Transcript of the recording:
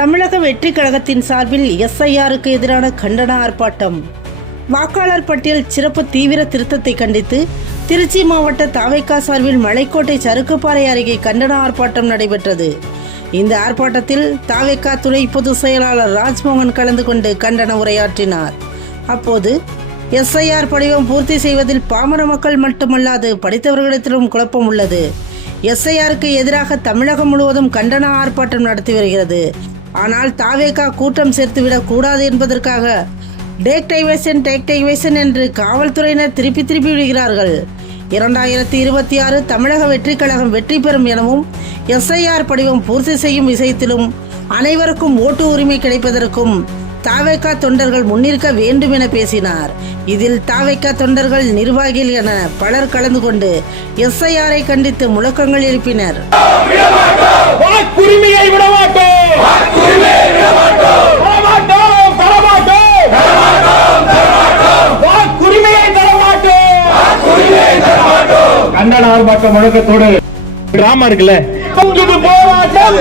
தமிழக வெற்றி கழகத்தின் சார்பில் எஸ்ஐஆருக்கு எதிரான கண்டன ஆர்ப்பாட்டம். வாக்காளர் பட்டியல் சிறப்பு தீவிர திருத்தத்தை கண்டித்து திருச்சி மாவட்ட தாவேகா சார்பில் மலைக்கோட்டை சறுக்குப்பாறை அருகே கண்டன ஆர்ப்பாட்டம் நடைபெற்றது. இந்த ஆர்ப்பாட்டத்தில் தாவேகா துணை பொதுச் செயலாளர் ராஜ்மோகன் கலந்து கொண்டு கண்டன உரையாற்றினார். அப்போது எஸ்ஐஆர் படிவம் பூர்த்தி செய்வதில் பாமர மக்கள் மட்டுமல்லாது படித்தவர்களிடத்திலும் குழப்பம் உள்ளது. எஸ்ஐஆருக்கு எதிராக தமிழகம் முழுவதும் கண்டன ஆர்ப்பாட்டம் நடத்தி வருகிறது. ஆனால் தாவேகா கூட்டம் சேர்த்துவிடக் கூடாது என்பதற்காக டேக் டைவர்ஷன் என்று காவல்துறையினர் திருப்பி விடுகிறார்கள். 2026 தமிழக வெற்றி கழகம் வெற்றி பெறும் எனவும் எஸ்ஐஆர் படிவம் பூர்த்தி செய்யும் விஷயத்திலும் அனைவருக்கும் ஓட்டு உரிமை கிடைப்பதற்கும் தாவேகா தொண்டர்கள் முன்னிற்க வேண்டும் என பேசினார். இதில் தாவேகா தொண்டர்கள், நிர்வாகிகள் என பலர் கலந்து கொண்டு எஸ்ஐஆரை கண்டித்து முழக்கங்கள் எழுப்பினர். கண்டன ஆர்ப்பாட்ட முழக்கத்தோடு கிராமம் இருக்குல்ல, போராட்டம்